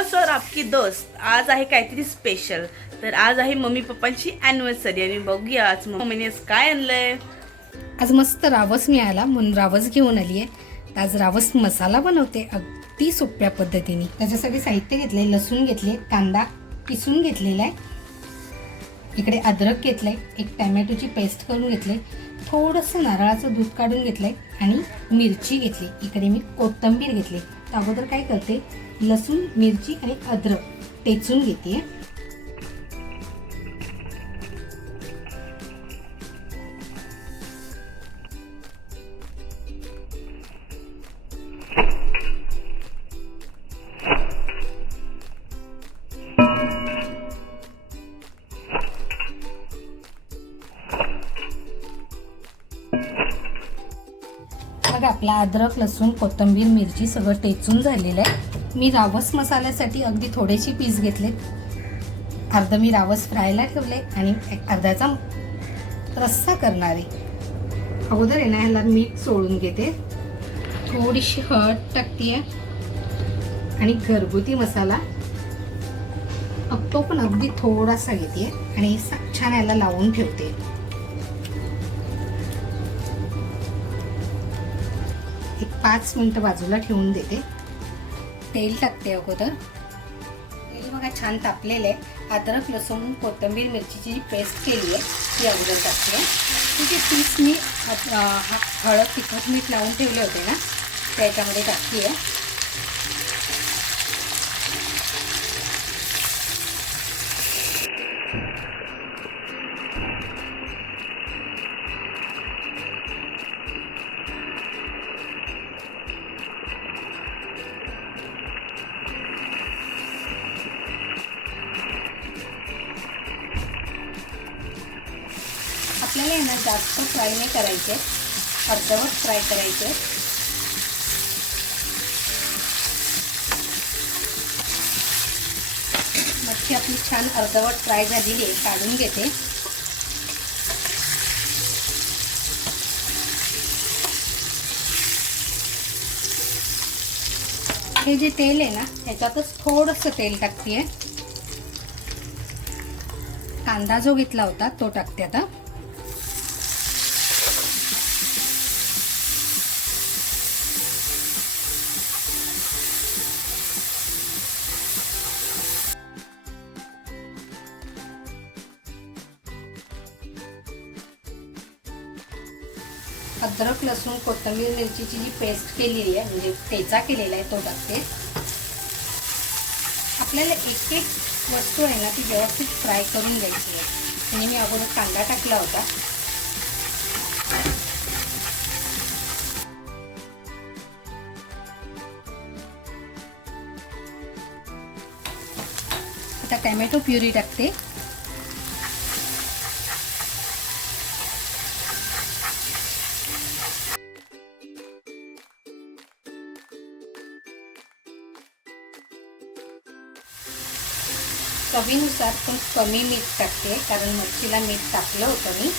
हो, दोस्त और आपकी दोस्त. आज आहे काहीतरी स्पेशल तर आज आहे मम्मी पप्पांची अॅनिव्हर्सरी आणि बघूया आज मम्मीने काय आणलंय? आज मस्त रावस मिळाला म्हणून रावस घेऊन आली आहे आज रावस मसाला बनवते. अगदी सोप्या पद्धतीने. त्याच्यासाठी साहित्य घेतले लसूण घेतले कांदा किसून घेतलेला आहे. इकडे अद्रक घेतलंय एक टॅमॅटोची पेस्ट करून घेतले थोडंसं नारळाचं दूध काढून घेतलंय. आणि मिरची घेतली. इकडे मी कोथिंबीर घेतली. अगोदर काय करते? लसूण मिरची आणि अद्रक टेचून घेते. बघा आपला अद्रक लसूण कोथिंबीर मिरची सगळं टेचून झालेलं आहे. मी रावस मसाल्यासाठी अगदी थोडेशी पीस घेतलेत. अर्ध मी रावस फ्रायला ठेवले आणि एक अर्ध्याचा रस्सा करणार आहे. अगोदर आहे ना ह्याला मीठ सोडून घेते. थोडीशी हळद टाकते आणि घरगुती मसाला. अग तो पण अगदी थोडासा घेते आणि छान याला लावून ठेवते. पाच मिनटं बाजूला ठेवून देते. तेल टाकते अगोदर. तेल बघा छान तापलेलं आहे अद्रक लसूण कोथिंबीर मिरचीची जी पेस्ट केली आहे ती अगोदर टाकते. तिचे पीस मी हळद तिखट मीठ लावून ठेवले होते ना त्याच्यामध्ये टाकली आहे आपल्याला आहे ना जास्त फ्राय नाही करायचे. अर्धवट फ्राय करायचे. मच्छी आपली छान अर्धवट फ्राय झालेली आहे काढून घेते. हे जे तेल आहे ना ह्याच्यातच थोडंसं तेल टाकते कांदा जो घेतला होता तो टाकते आता. अद्रक लसूण कोथिंबीर मिरचीची जी पेस्ट केलेली आहे म्हणजे ठेचा केलेला आहे तो टाकते. आपल्याला एक एक वस्तू आहे ना ती व्यवस्थित फ्राय करून घ्यायची आहे. आणि मी अगोदर कांदा टाकला होता. आता टॅमॅटो प्युरी टाकते. चवीनुसार पण कमी मीठ टाकते कारण मच्छीला मीठ टाकलं होतं मी.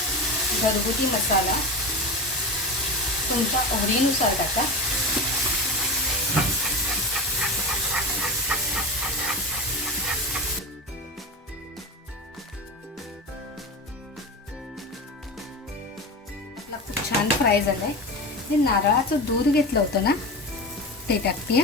घरगुती मसाला तुमच्या ओहरीनुसार टाका. खूप छान फ्राय झालाय. मी नारळाचं दूध घेतलं होतं ना ते टाकते.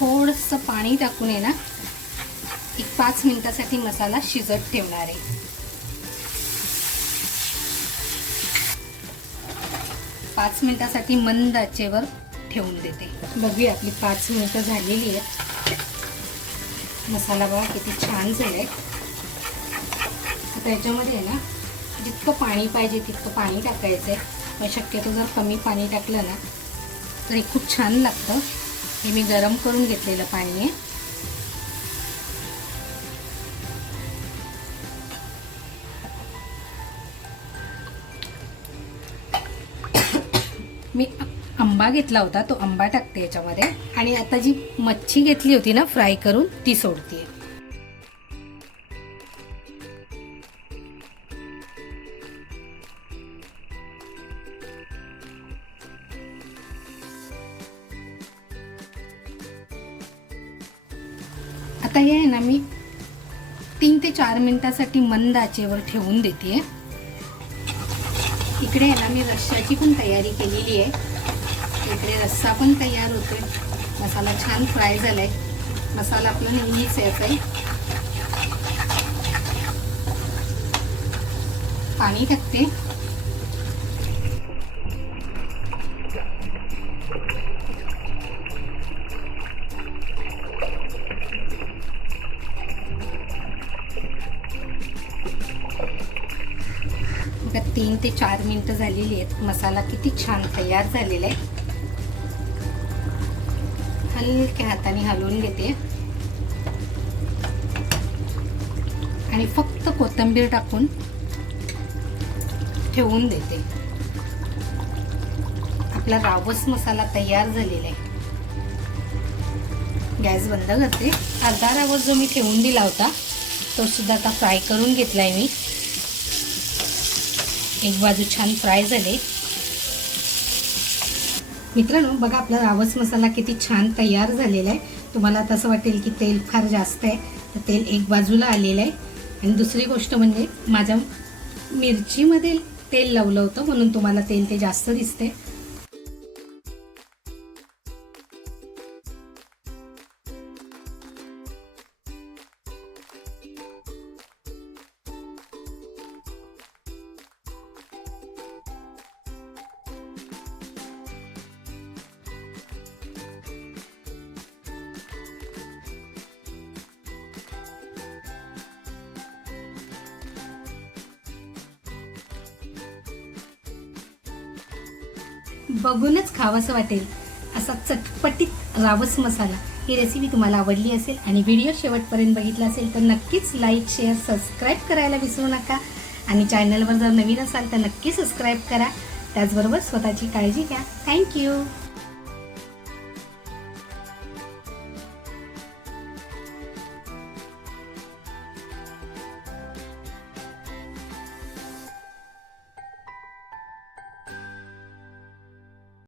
थोडंसं पाणी टाकून आहे ना एक पाच मिनिटासाठी मसाला शिजत ठेवणार आहे. पाच मिनिटासाठी मंद आचेवर ठेवून देते. बघूया आपली पाच मिनिटं झालेली आहेत. मसाला बघा किती छान झालाय. आता याच्यामध्ये आहे ना जितकं पाणी पाहिजे तितकं पाणी टाकायचं आहे मग शक्यतो जर कमी पाणी टाकलं ना तर हे खूप छान लागतं. हे मी गरम करून घेतलेलं पाणी. आहे मी आंबा घेतला होता तो आंबा टाकते याच्यामध्ये. आणि आता जी मच्छी घेतली होती ना फ्राय करून ती सोडते आता हे आहे ना मी तीन ते चार मिनिटासाठी मंद आचेवर ठेवून देते. इकडे आहे ना मी रश्श्याची पण तयारी केलेली आहे. इकडे रस्सा पण तयार होतोय. मसाला छान फ्राय झालाय. मसाला आपला नेहमीच यायचा आहे. पाणी टाकते. तीन ते चार मिनिटं झालेली आहेत. मसाला किती छान तयार झालेला आहे. हलक्या हाताने हलवून घेते. आणि फक्त कोथिंबीर टाकून ठेवून देते. आपला रावस मसाला तयार झालेला आहे. गॅस बंद करते. अर्धा रावस जो मी ठेवून दिला होता तो सुद्धा आता फ्राय करून घेतलाय मी. एक बाजू छान फ्राय झाले. मित्रांनो बघा आपला रावस मसाला किती छान तयार झालेला आहे. तुम्हाला तसं वाटेल की तेल फार जास्त आहे. तर तेल एक बाजूला आलेलं आहे. आणि दुसरी गोष्ट म्हणजे माझ्या मिरचीमध्ये तेल लावलं होतं म्हणून तुम्हाला तेल ते जास्त दिसते बघूनच खावंसं वाटेल. असा चटपटीत रावस मसाला. ही रेसिपी तुम्हाला आवडली असेल आणि व्हिडिओ शेवटपर्यंत बघितला असेल तर नक्कीच लाईक शेअर सबस्क्राईब करायला विसरू नका. आणि चॅनलवर जर नवीन असाल तर नक्की सबस्क्राईब करा. त्याचबरोबर स्वतःची काळजी घ्या. थँक्यू